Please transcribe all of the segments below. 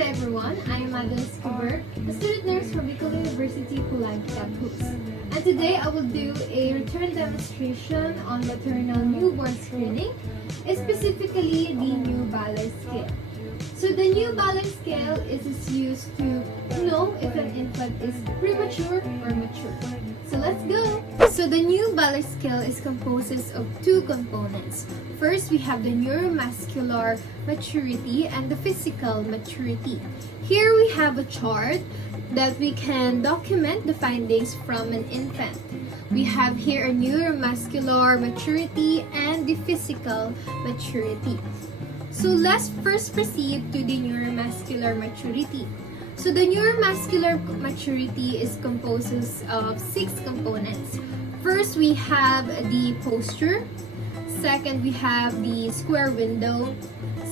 to everyone. I am Ballard Scale, a student nurse from Bicol University, Pulag Campus. And today I will do a return demonstration on maternal newborn screening, specifically the new Ballard Scale. So the new Ballard Scale is used to know if an infant is premature or mature. So let's go! So the new Ballard Scale is composed of two components. First, we have the neuromuscular maturity and the physical maturity. Here we have a chart that we can document the findings from an infant. We have here a neuromuscular maturity and the physical maturity. So let's first proceed to the neuromuscular maturity. So the neuromuscular maturity is composed of 6 components. First, we have the posture. Second, we have the square window.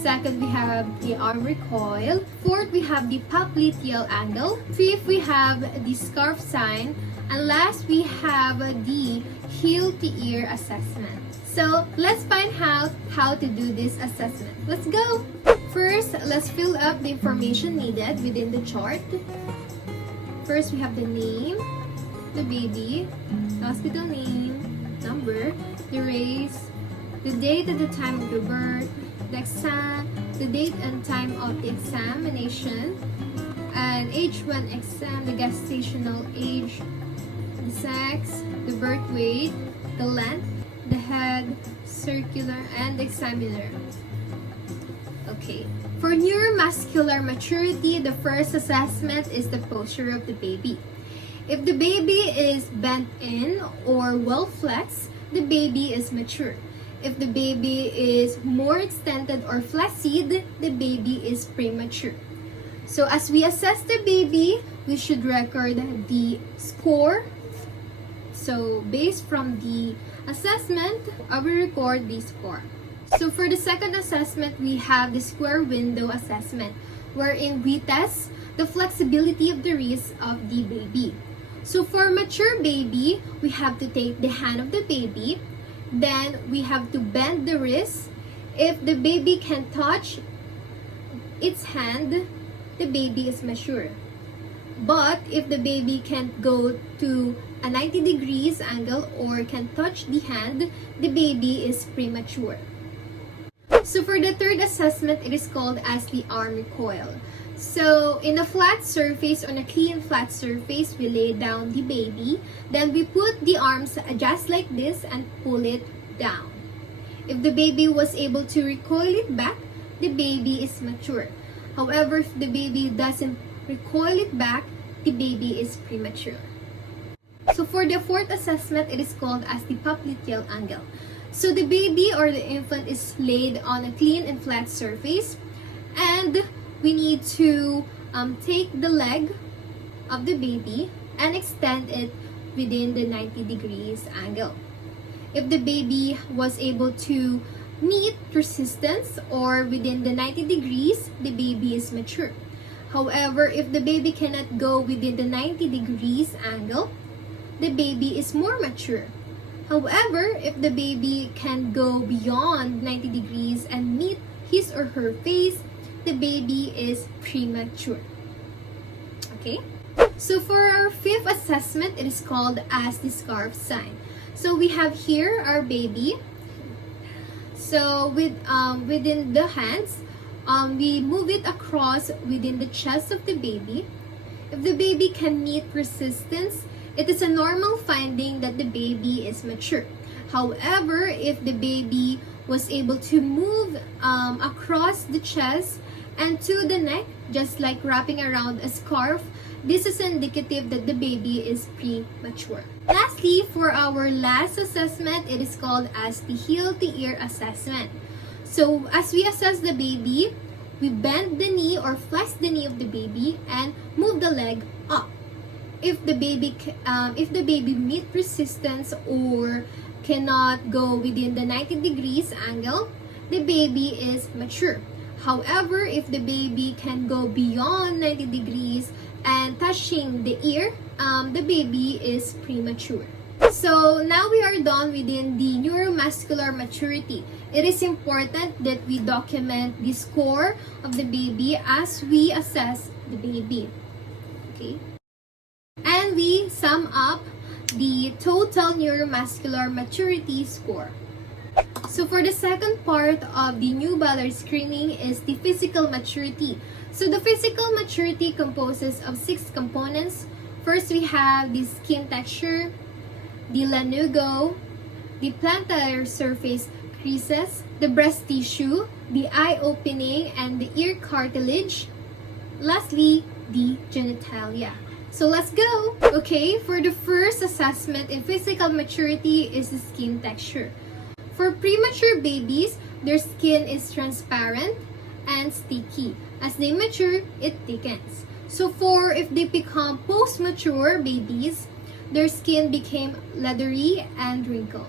Second, we have the arm recoil. Fourth, we have the popliteal angle. Fifth, we have the scarf sign. And last, we have the heel to ear assessment. So let's find out how to do this assessment. Let's go! First, let's fill up the information needed within the chart. First, we have the name, the baby, the hospital name, number, the race, the date and the time of the birth, the exam, the date and time of the examination, and age when exam, the gestational age, the sex, the birth weight, the length, the head, circular, and the examiner. Okay. For neuromuscular maturity, the first assessment is the posture of the baby. If the baby is bent in or well flexed, the baby is mature. If the baby is more extended or flaccid, the baby is premature. So as we assess the baby, we should record the score. So based from the assessment, I will record the score. So for the second assessment, we have the square window assessment, wherein we test the flexibility of the wrist of the baby. So for mature baby, we have to take the hand of the baby, then we have to bend the wrist. If the baby can touch its hand, the baby is mature. But if the baby can't go to a 90 degrees angle or can touch the hand, the baby is premature. So for the third assessment, it is called as the arm recoil. So in a flat surface, on a clean flat surface, we lay down the baby. Then we put the arms just like this and pull it down. If the baby was able to recoil it back, the baby is mature. However, if the baby doesn't recoil it back, the baby is premature. So for the fourth assessment, it is called as the popliteal angle. So the baby or the infant is laid on a clean and flat surface, and we need to take the leg of the baby and extend it within the 90 degrees angle. If the baby was able to meet resistance or within the 90 degrees, the baby is mature. However, if the baby cannot go within the 90 degrees angle, the baby is more mature. However, if the baby can go beyond 90 degrees and meet his or her face, the baby is premature. Okay? So for our fifth assessment, it is called as the scarf sign. So we have here our baby. So within the hands, we move it across within the chest of the baby. If the baby can meet resistance, it is a normal finding that the baby is mature. However, if the baby was able to move across the chest and to the neck, just like wrapping around a scarf, this is indicative that the baby is premature. Lastly, for our last assessment, it is called as the heel to ear assessment. So as we assess the baby, we bend the knee or flex the knee of the baby and move the leg up. If the baby meet resistance or cannot go within the 90 degrees angle, the baby is mature. However, if the baby can go beyond 90 degrees and touching the ear, the baby is premature. So now we are done within the neuromuscular maturity. It is important that we document the score of the baby as we assess the baby. Okay? And we sum up the total neuromuscular maturity score. So for the second part of the new Ballard screening is the physical maturity. So the physical maturity composes of 6 components. First, we have the skin texture, the lanugo, the plantar surface creases, the breast tissue, the eye opening, and the ear cartilage. Lastly, the genitalia. So let's go! Okay, for the first assessment in physical maturity is the skin texture. For premature babies, their skin is transparent and sticky. As they mature, it thickens. So if they become post-mature babies, their skin became leathery and wrinkled.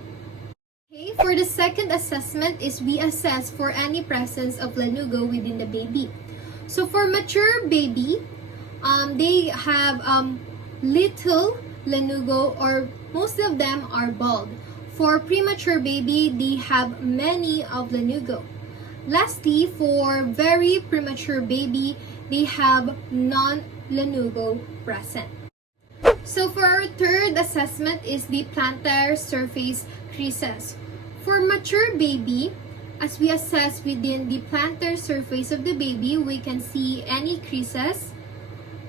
Okay, for the second assessment is we assess for any presence of lanugo within the baby. So for mature baby, they have little lanugo, or most of them are bald. For premature baby, they have many of lanugo. Lastly, for very premature baby, they have non-lanugo present. So for our third assessment is the plantar surface creases. For mature baby, as we assess within the plantar surface of the baby, we can see any creases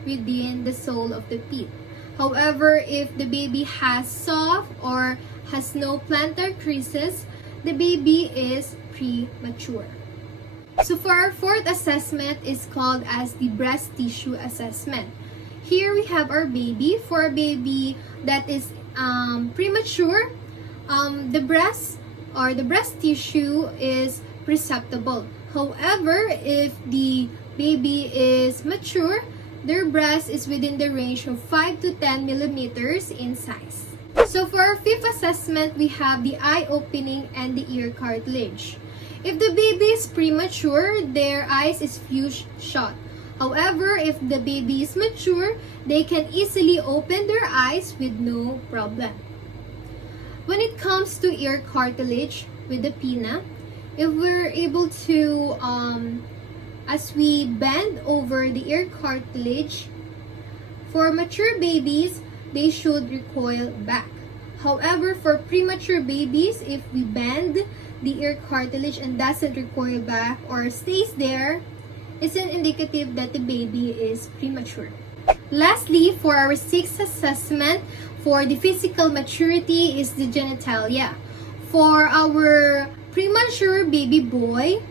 within the sole of the feet. However, if the baby has soft or has no plantar creases, the baby is premature. So for our fourth assessment is called as the breast tissue assessment. Here we have our baby. For a baby that is premature, the breast or the breast tissue is perceptible. However, if the baby is mature, their breast is within the range of 5 to 10 millimeters in size. So for our fifth assessment, we have the eye opening and the ear cartilage. If the baby is premature, their eyes is fused shut. However, if the baby is mature, they can easily open their eyes with no problem. When it comes to ear cartilage with the pinna, if we're able to, as we bend over the ear cartilage, for mature babies, they should recoil back. However, for premature babies, if we bend the ear cartilage and doesn't recoil back or stays there, it's an indicative that the baby is premature. Lastly, for our sixth assessment for the physical maturity is the genitalia. For our premature baby boy,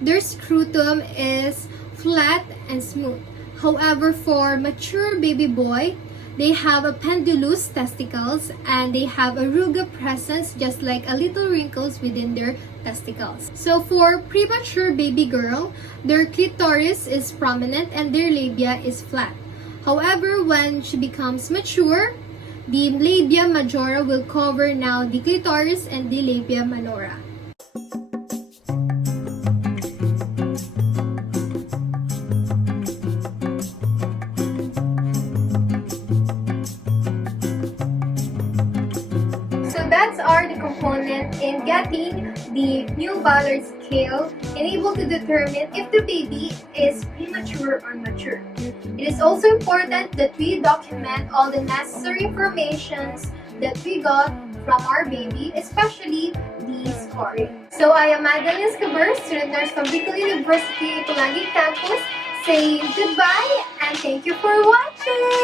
their scrotum is flat and smooth. However, for mature baby boy, they have a pendulous testicles and they have a ruga presence, just like a little wrinkles within their testicles. So for premature baby girl, their clitoris is prominent and their labia is flat. However, when she becomes mature, the labia majora will cover now the clitoris and the labia minora. That's are the components in getting the new Ballard scale and able to determine if the baby is premature or mature. It is also important that we document all the necessary informations that we got from our baby, especially the scoring. So I am Madeline Escobar, student nurse from Bicol University, Pulangi campus, saying goodbye and thank you for watching!